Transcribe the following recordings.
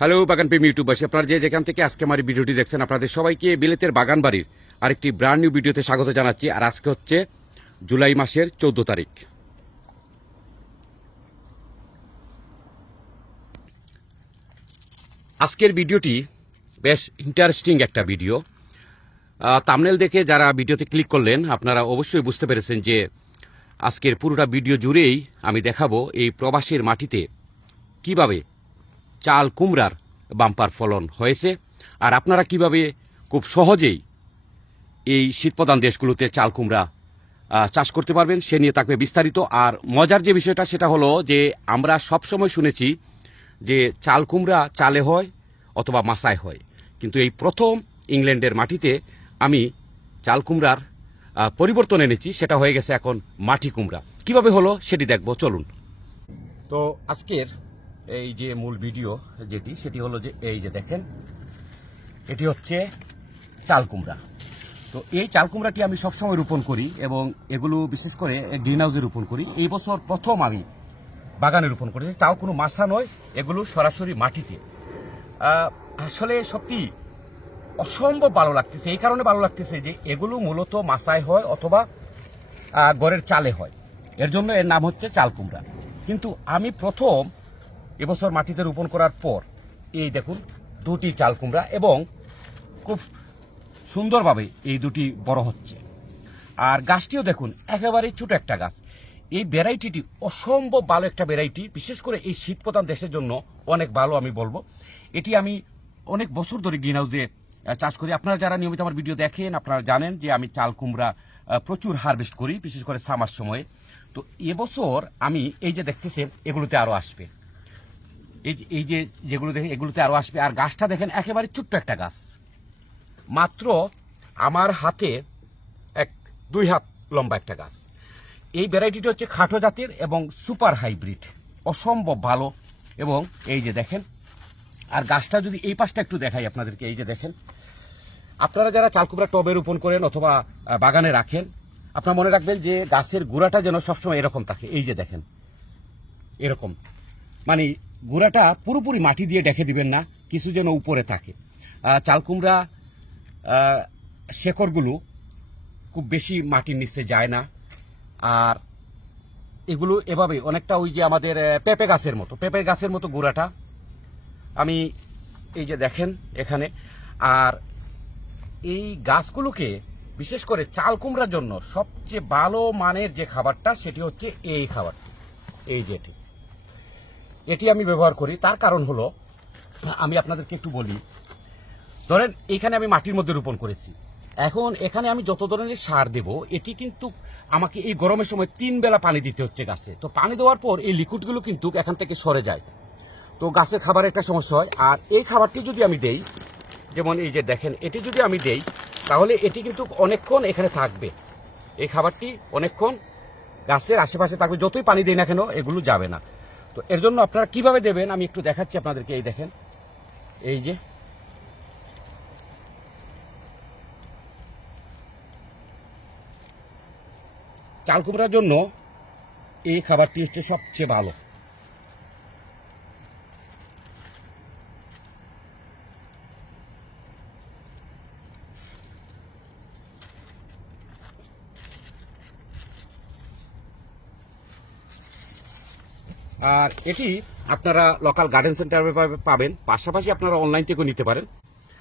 Hello বাগান প্রেমী ইউটিউবাসী, আপনারা যে যেখান থেকে আজকে আমার ভিডিওটি দেখছেন আপনাদের সবাইকে বিলেতের বাগান বাড়ির আরেকটি ব্র্যান্ড নিউ ভিডিওতে স্বাগত জানাচ্ছি। আর আজকে হচ্ছে জুলাই মাসের 14 তারিখ। আজকের ভিডিওটি বেশ ইন্টারেস্টিং একটা ভিডিও। থাম্বনেল দেখে যারা ভিডিওতে ক্লিক করলেন আপনারা অবশ্যই বুঝতে পেরেছেন যে আজকের পুরোটা ভিডিও জুড়েই আমি দেখাবো এই প্রবাসীর মাটিতে কিভাবে চাল কুমড়ার বাম্পার ফলন হয়েছে, আর আপনারা কিভাবে খুব সহজেই এই শীতপ্রধান দেশগুলোতে চাল কুমড়া চাষ করতে পারবেন সে নিয়ে থাকবে বিস্তারিত। আর মজার যে বিষয়টা সেটা হলো যে আমরা সবসময় শুনেছি যে চাল কুমড়া চালে হয় অথবা মাসায় হয়, কিন্তু এই প্রথম ইংল্যান্ডের মাটিতে আমি চাল কুমড়ার পরিবর্তন এনেছি, সেটা হয়ে গেছে এখন মাটি কুমড়া। কিভাবে হলো সেটি দেখব, চলুন। তো আজকের এই যে মূল ভিডিও সেটি হলো যে এই যে দেখেন, এটি হচ্ছে চাল কুমড়া। তো এই চাল কুমড়াটি আমি সবসময় রোপণ করি এবং এগুলো বিশেষ করে গ্রিন হাউসে রোপণ করি। এই বছর প্রথম আমি বাগানে রোপণ করেছি, তাও কোনো মাছা নয়, এগুলো সরাসরি মাটিতে। আসলে সত্যি অসম্ভব ভালো লাগতেছে। এই কারণে ভালো লাগতেছে যে এগুলো মূলত মাছায় হয় অথবা গড়ের চালে হয়, এর জন্য এর নাম হচ্ছে চাল কুমড়া। কিন্তু আমি প্রথম এবছর মাটিতে রোপণ করার পর এই দেখুন দুটি চাল কুমড়া, এবং খুব সুন্দরভাবে এই দুটি বড় হচ্ছে। আর গাছটিও দেখুন একেবারে ছোট একটা গাছ। এই ভ্যারাইটিটি অসম্ভব ভালো একটা ভ্যারাইটি, বিশেষ করে এই শীতপ্রধান দেশের জন্য অনেক ভালো আমি বলবো। এটি আমি অনেক বছর ধরে গ্রিন হাউসে চাষ করি। আপনারা যারা নিয়মিত আমার ভিডিও দেখেন আপনারা জানেন যে আমি চাল কুমড়া প্রচুর হারভেস্ট করি, বিশেষ করে সামার সময়ে। তো এবছর আমি এই যে দেখতেছেন এগুলোতে আরো আসবে, এই যে যেগুলো দেখেন এগুলোতে আরো আসবে। আর গাছটা দেখেন একেবারে ছোট্ট একটা গাছ, মাত্র আমার হাতে 1-2 হাত লম্বা একটা গাছ। এই ভ্যারাইটিটা হচ্ছে খাটো জাতের এবং সুপার হাইব্রিড, অসম্ভব ভালো। এবং এই যে দেখেন, আর গাছটা যদি এই পাশটা একটু দেখাই আপনাদেরকে, এই যে দেখেন, আপনারা যারা চাল কুমড়া টবে রোপণ করেন অথবা বাগানে রাখেন আপনারা মনে রাখবেন যে গাছের গোড়াটা যেন সবসময় এরকম থাকে। এই যে দেখেন এরকম, মানে গোড়াটা পুরোপুরি মাটি দিয়ে ঢেকে দিবেন না, কিছু যেন উপরে থাকে। চাল কুমড়া শেকড়গুলো খুব বেশি মাটির নিচে যায় না, আর এগুলো এভাবে অনেকটা ওই যে আমাদের পেঁপে গাছের মতো গোড়াটা। আমি এই যে দেখেন এখানে, আর এই গাছগুলোকে বিশেষ করে চাল কুমড়ার জন্য সবচেয়ে ভালো মানের যে খাবারটা সেটি হচ্ছে এই খাবারটি, এই যে এটি আমি ব্যবহার করি। তার কারণ হলো আমি আপনাদেরকে একটু বলি, ধরেন এখানে আমি মাটির মধ্যে রোপণ করেছি, এখন এখানে আমি যত ধরনের সার দেব এটি কিন্তু আমাকে এই গরমের সময় 3 বেলা পানি দিতে হচ্ছে গাছে। তো পানি দেওয়ার পর এই লিকুইডগুলো কিন্তু এখান থেকে সরে যায়, তো গাছের খাবারের একটা সমস্যা হয়। আর এই খাবারটি যদি আমি দেই, যেমন এই যে দেখেন এটি যদি আমি দেই, তাহলে এটি কিন্তু অনেকক্ষণ এখানে থাকবে। এই খাবারটি অনেকক্ষণ গাছের আশেপাশে থাকবে, যতই পানি দেই না কেন এগুলো যাবে না। তো এর জন্য আপনারা কিভাবে দেবেন আমি একটু দেখাচ্ছি আপনাদেরকে। এই দেখেন, এই যে চাল কুমড়ার জন্য এই খাবারটি হচ্ছে সবচেয়ে ভালো। আর এটি আপনারা লোকাল গার্ডেন সেন্টারে পাবেন, পাশাপাশি আপনারা অনলাইন থেকেও নিতে পারেন।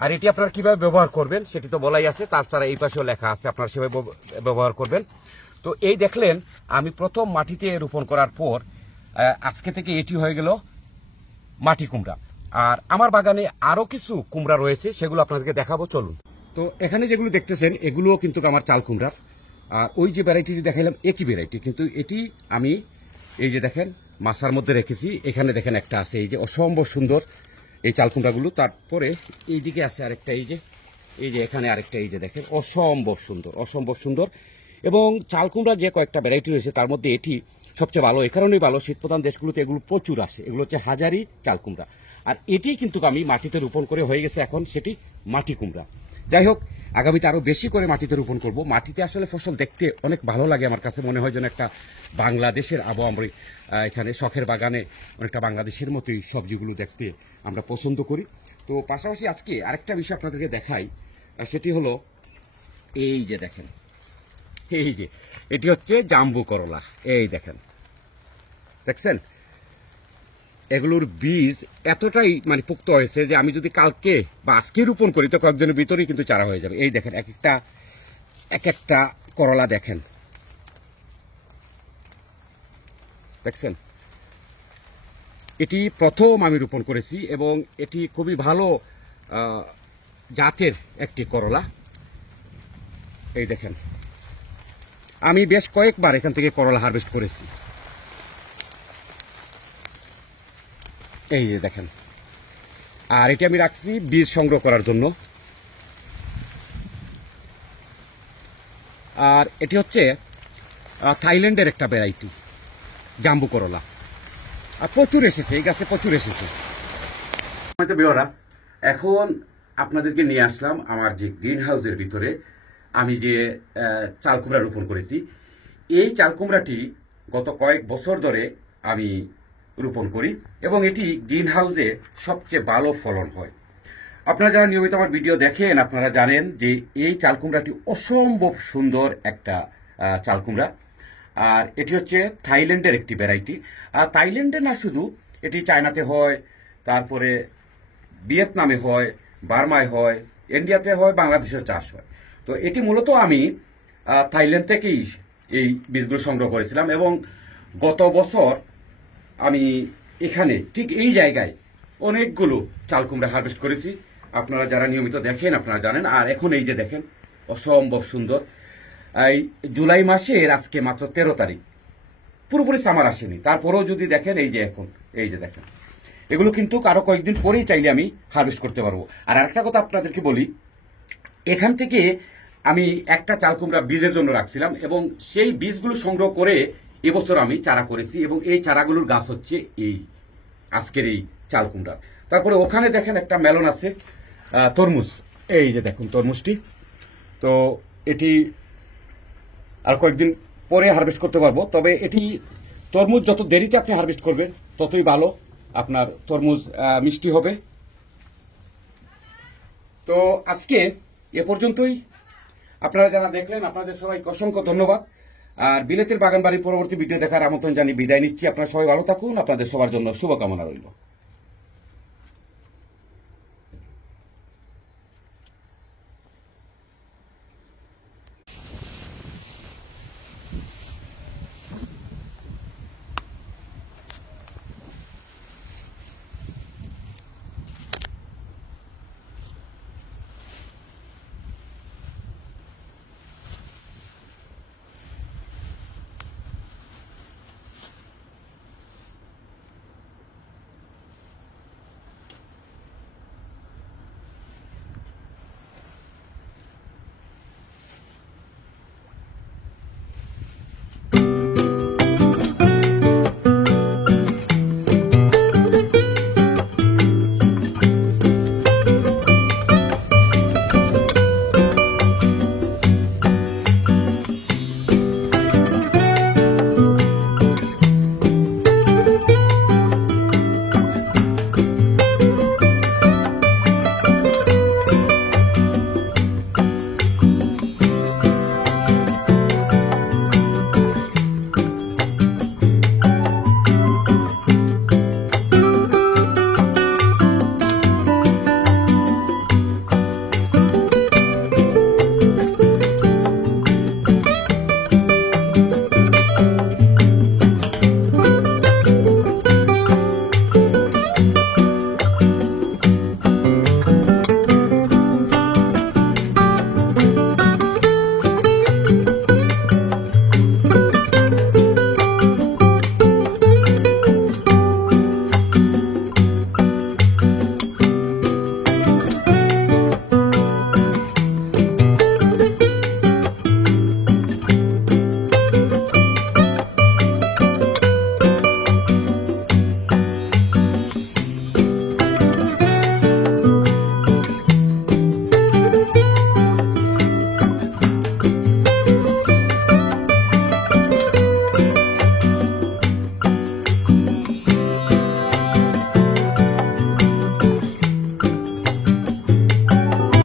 আর এটি আপনারা কিভাবে ব্যবহার করবেন সেটি তো বলাই আছে, তাছাড়া এই পাশেও লেখা আছে আপনারা সেভাবে ব্যবহার করবেন। তো এই দেখলেন আমি প্রথম মাটিতে রোপণ করার পর আজকে থেকে এটি হয়ে গেল মাটি কুমড়া। আর আমার বাগানে আরো কিছু কুমড়া রয়েছে, সেগুলো আপনাদেরকে দেখাবো, চলুন। তো এখানে যেগুলো দেখতেছেন এগুলোও কিন্তু আমার চাল কুমড়ার। আর ওই যে ভ্যারাইটি দেখাইলাম একই ভ্যারাইটি, কিন্তু এটি আমি এই যে দেখেন মাছার মধ্যে রেখেছি। এখানে দেখেন একটা আছে, এই যে অসম্ভব সুন্দর এই চাল কুমড়াগুলো। তারপরে এইদিকে আছে আরেকটা, এই যে এখানে আরেকটা, এই যে দেখেন অসম্ভব সুন্দর। এবং চাল কুমড়া যে কয়েকটা ভ্যারাইটি রয়েছে তার মধ্যে এটি সবচেয়ে ভালো। এই কারণেই ভালো, শীতপ্রধান দেশগুলোতে এগুলো প্রচুর আসে। এগুলো হচ্ছে হাজারি চাল কুমড়া। আর এটি কিন্তু আমি মাটিতে রোপণ করে হয়ে গেছে এখন সেটি মাটি কুমড়া। যাই হোক, আগামীতে আরো বেশি করে মাটিতে রোপণ করব। মাটিতে আসলে ফসল দেখতে অনেক ভালো লাগে, আমার কাছে মনে হয় যেন একটা বাংলাদেশের আবহাওয়া। আমরা এখানে শখের বাগানে অনেকটা বাংলাদেশের মতোই সবজিগুলো দেখতে আমরা পছন্দ করি। তো পাশাপাশি আজকে আরেকটা বিষয় আপনাদেরকে দেখাই, সেটি হলো এই যে দেখেন, এই যে এটি হচ্ছে জাম্বু করলা। এই দেখেন, দেখছেন এগুলোর বীজ এতটাই মানে পুক্ত হয়েছে যে আমি যদি কালকে বা আজকে রোপণ করি তো কয়েকদিনের ভিতরেই কিন্তু চারা হয়ে যাবে। এই দেখেন এক একটা করলা দেখেন, দেখছেন এটি প্রথম আমি রোপণ করেছি এবং এটি খুবই ভালো জাতের একটি করলা। এই দেখেন, আমি বেশ কয়েকবার এখান থেকে করলা হারভেস্ট করেছি। এই যে দেখেন, আর এটি আমি রাখছি বীজ সংগ্রহ করার জন্য। আর এটি হচ্ছে থাইল্যান্ডের একটা ভ্যারাইটি জাম্বু করলা, আর প্রচুর এসেছে, এই গাছে প্রচুর এসেছে। এখন আপনাদেরকে নিয়ে আসলাম আমার যে গ্রিন হাউসের ভিতরে আমি যে চাল কুমড়া রোপণ করেছি। এই চাল কুমড়াটি গত কয়েক বছর ধরে আমি রোপণ করি এবং এটি গ্রিন হাউসে সবচেয়ে ভালো ফলন হয়। আপনারা যারা নিয়মিত আমার ভিডিও দেখেন আপনারা জানেন যে এই চাল কুমড়াটি অসম্ভব সুন্দর একটা চাল কুমড়া। আর এটি হচ্ছে থাইল্যান্ডের একটি ভ্যারাইটি। আর থাইল্যান্ডে না শুধু, এটি চায়নাতে হয়, তারপরে ভিয়েতনামে হয়, বার্মায় হয়, ইন্ডিয়াতে হয়, বাংলাদেশেও চাষ হয়। তো এটি মূলত আমি থাইল্যান্ড থেকেই এই বীজগুলো সংগ্রহ করেছিলাম এবং গত বছর আমি এখানে ঠিক এই জায়গায় অনেকগুলো চাল কুমড়া হারভেস্ট করেছি। আপনারা যারা নিয়মিত দেখেন আপনারা জানেন। আর এখন এই যে দেখেন, অসম্ভব সুন্দর। এই জুলাই মাসের আজকে মাত্র 13 তারিখ, পুরোপুরি সামার আসেনি, তারপরেও যদি দেখেন এই যে এখন এই যে দেখেন, এগুলো কিন্তু আরো কয়েকদিন পরেই চাইলে আমি হারভেস্ট করতে পারবো। আর আরেকটা কথা আপনাদেরকে বলি, এখান থেকে আমি একটা চাল কুমড়া বীজের জন্য রাখছিলাম এবং সেই বীজগুলো সংগ্রহ করে এবছর আমি চারা করেছি এবং এই চারাগুলোর গাছ হচ্ছে এই আজকের এই চাল কুমড়া। তারপরে ওখানে দেখেন একটা মেলন আছে, তরমুজ। এই যে দেখুন তরমুজটি, তো এটি আর কয়েকদিন পরে হারভেস্ট করতে পারবো। তবে এটি তরমুজ যত দেরিতে আপনি হারভেস্ট করবেন ততই ভালো, আপনার তরমুজ মিষ্টি হবে। তো আজকে এ পর্যন্তই। আপনারা যারা দেখলেন আপনাদের সবাইকে অসংখ্য ধন্যবাদ। আর বিলেতের বাগান বাড়ির পরবর্তী ভিডিও দেখার আমন্ত্রণ জানিয়ে বিদায় নিচ্ছি। আপনারা সবাই ভালো থাকুন, আপনাদের সবার জন্য শুভকামনা রইল।